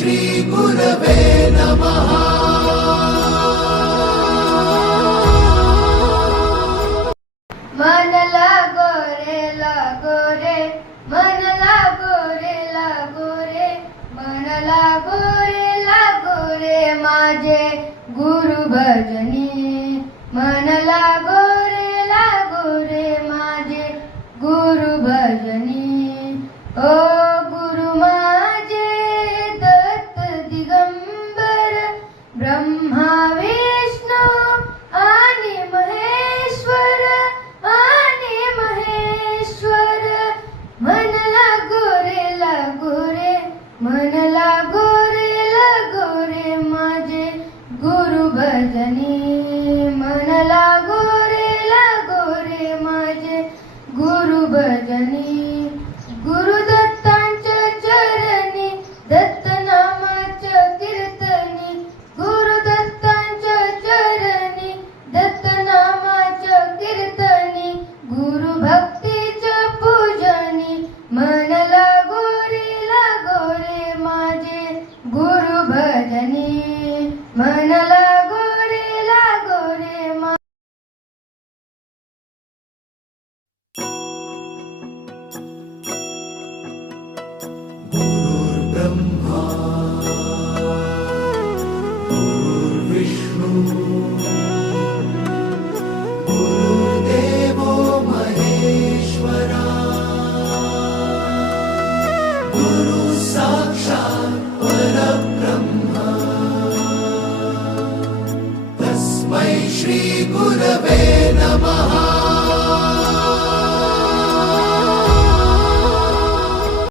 श्री गुरवे मन लागो रे लागो रे मन लागो रे लागो रे मन लागो रे लागो रे माझे गुरु भजनी। म्हणला गोरे लगोरे माझे गुरु भजनी ब्रह्माविष्णुरुदेवो मरेश्वरा गुरुसाक्षात् पुरब्रह्म। तस्मै श्रीगुरव